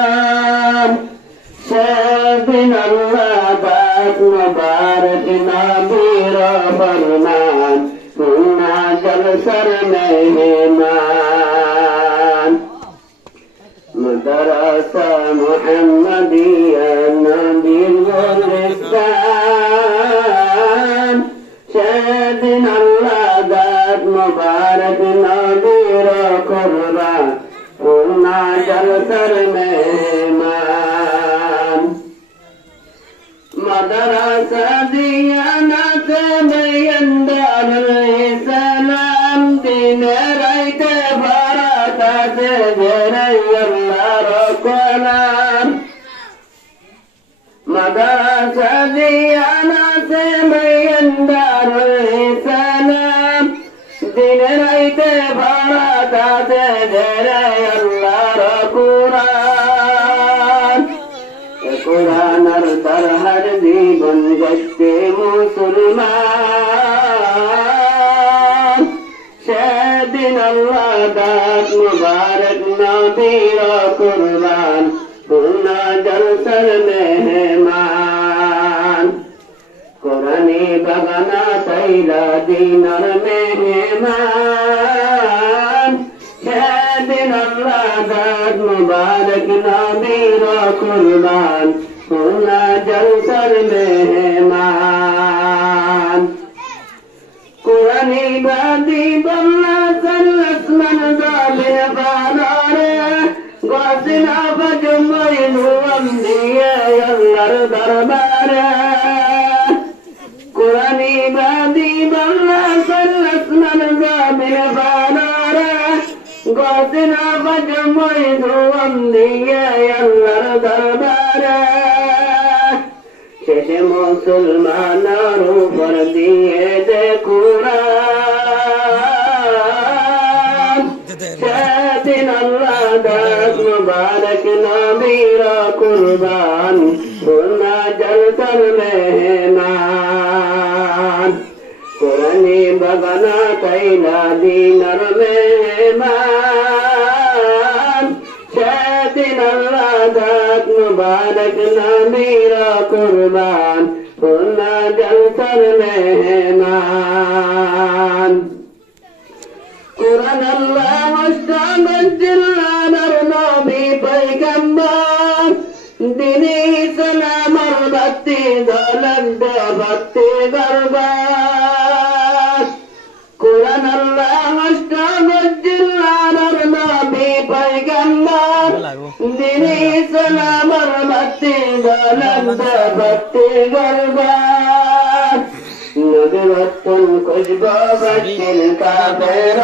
গুলিস্তান সেদিন আল্লাহ পাক মুবারক নবীর ফরমান সুন্না জলসার মেহমান মাদ্রাসা মুহাম্মাদিয়া নবীর গুলিস্তান সেদিন আল্লাহ পাক মুবারক নবীর কুরবান সুন্না জলসার মেহমান মাদ্রাসা দিয়ানাতে বয়ানদারুল ইসলাম দিনের রাইতে ভারতাতে জেরাই আল্লাহর কোরআন মাদ্রাসা দিয়ানাতে বয়ানদারুল ইসলাম দিনের রাইতে ভারতাতে জেরাই আল্লাহর কোরআন কোরআনের তরহর জীবন গড়তে মুসলমান সেদিন আল্লাহ পাক মুবারক নবীর কুরবান সুন্না জলসার মেহমান কোরআনি বাগানা তৈলা দিনার মেহমান সেদিন আল্লাহ পাক মুবারক নবীর কুরবান সুন্না জলসার মেহমান কোরআনি বাদি বল্লা সাল্লাসমান জালে বানারে গাছিনা বজমাইনু আমদিয়া আল্লাহর দরবারে কোরআনি বাদি বল্লা সাল্লাসমান জালে বানারে গাছিনা বজমাইনু আমদিয়া আল্লাহর দরবারে শেষে মুসলমানের উপর দিয়ে দে কুরআন সেদিন আল্লাহ পাক মুবারক নবীর কুরবান সুন্না জলসার মেহমান কোরআনি বাগানা তৈলা দিনার মেহমান সেদিন আল্লাহ পাক মুবারক নবীর কুরবান সুন্না জলসার মেহমান কোরআন আল্লাহ মুস্তামিদ জিল্লানার নবী পয়গম্বর দিনে ইসলামের বাতি জ্বলন্ত বাতি দরবার কোরআন আল্লাহ মুস্তামিদ জিল্লানার নবী পয়গম্বর দিনে ইসলামের বাতি জ্বলন্ত বাতি দরবার নবীরত্ন খুশবু বচিল কাবের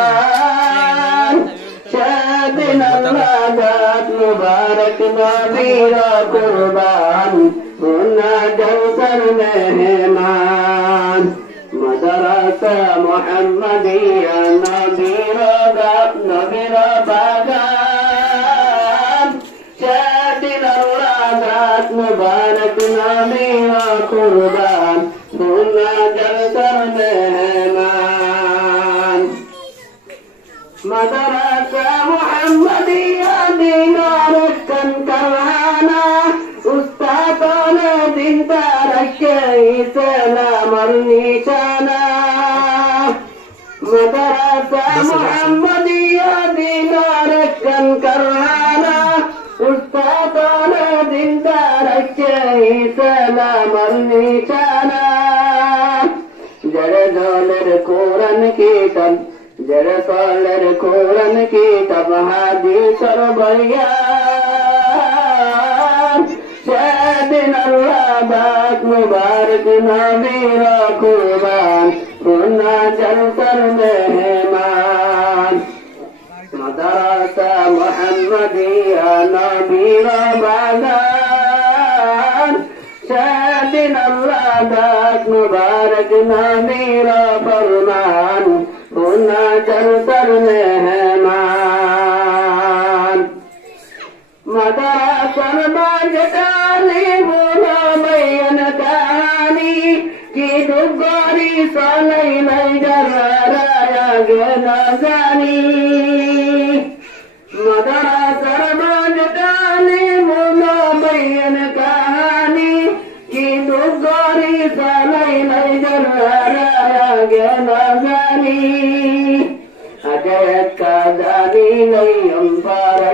ময়দান সেদিন আল্লাহ পাক মুবারক নবীর কুরবান সুন্না জলসার মেহমান মাদ্রাসা মুহাম্মাদিয়া নবীর বাগান সেদিন আল্লাহ পাক মুবারক নবীর কুরবান সুন্না জলসার মেহমান মাদ্রাসা মুহাম্মাদিয়া দিনার কারখানা উস্তাদনে দিন তারকে ইসলামের নিশানা মাদ্রাসা মুহাম্মাদিয়া দিনার কারখানা উস্তাদনে দিন তারকে ইসলামের নিশানা জড় দলের কোরআন কিতাব জড় দলের কোরআন কিতাব হাদিসের বয়ান সেদিন আল্লাহ পাক মুবারক নবীর কুরবান সুন্না জলসার মেহমান মাদ্রাসা মুহাম্মাদিয়া নবীর বাগান সেদিন আল্লাহ পাক মুবারক নবীর ফরমান সুন্না জলসার মেহমান মাদ্রাসার বাজটালি বোলা বয়ান কাহানি কি দুগরি সালাই লাই জরা না জানি মাদ্রাসার মাঝখানে মোলা মাইয়ের কাহানি কি দুগরি চালাই নাই জানারা গেল জানি আগে একটা জানি নাই অম্পারা